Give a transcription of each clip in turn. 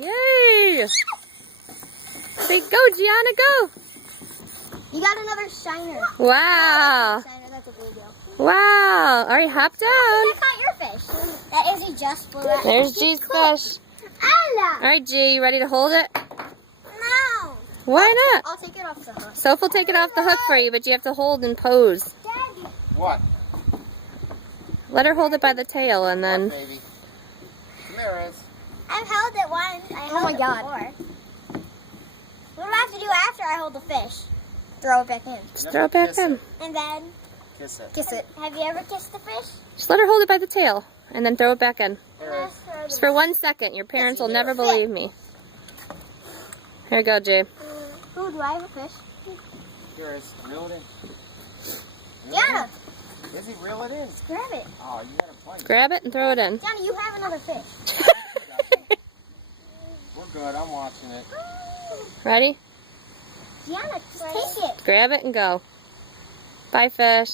Yay! Say go, Gianna, go! You got another shiner. Wow! Shiner, that's a bluegill. Wow! Alright, hop down. I caught your fish. That is a just for that. There's G's fish. Anna! Alright, G, you ready to hold it? No. Why not? I'll take it off the hook. Soph will take it off the hook for you, but you have to hold and pose. Daddy. What? Let her hold it by the tail and then... Baby. Come here, Riz. I've held it once. Oh my god. Before. What do I have to do after I hold the fish? Throw it back in. Just throw it back in. And then Kiss it. kiss it. Have you ever kissed the fish? Just let her hold it by the tail and then throw it back in. Here, Riz. Just for 1 second. Your parents will never believe me. Here you go, Jay. Ooh, do I have a fish? Here, Riz. Reel it in. Yana, Izzy, reel it in. grab it. Oh, you gotta play. Grab it and throw it in. Johnny, you have another fish. We're good. I'm watching it. Ready? Gianna, just take it. Grab it and go. Bye, fish.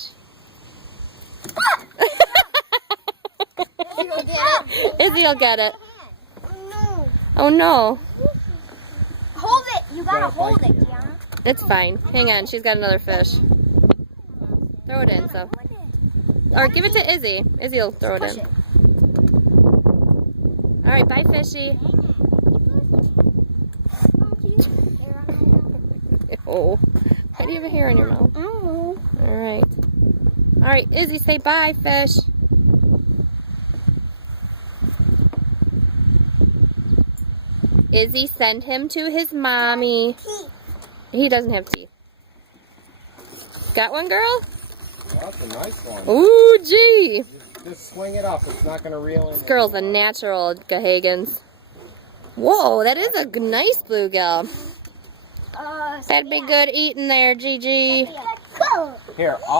Izzy will get it. Izzy will get it. No. Oh no. Hold it. You gotta Gotta hold fight. it, Gianna. It's fine. Hang on. She's got another fish. Throw it in, so. Or give it to Izzy. Izzy will throw it Push in. it. Alright, bye, fishy. Oh. Why do you have a hair on your mouth? Oh. Alright. Alright, Izzy, say bye, fish. Izzy, send him to his mommy. He doesn't have teeth. Got one, girl? That's a nice one. Ooh, gee. Just swing it up. It's not gonna reel in. This girl's a natural, Gahagans. Whoa, that is a nice bluegill. That'd be good eating there, Gigi. Go. Here, I'll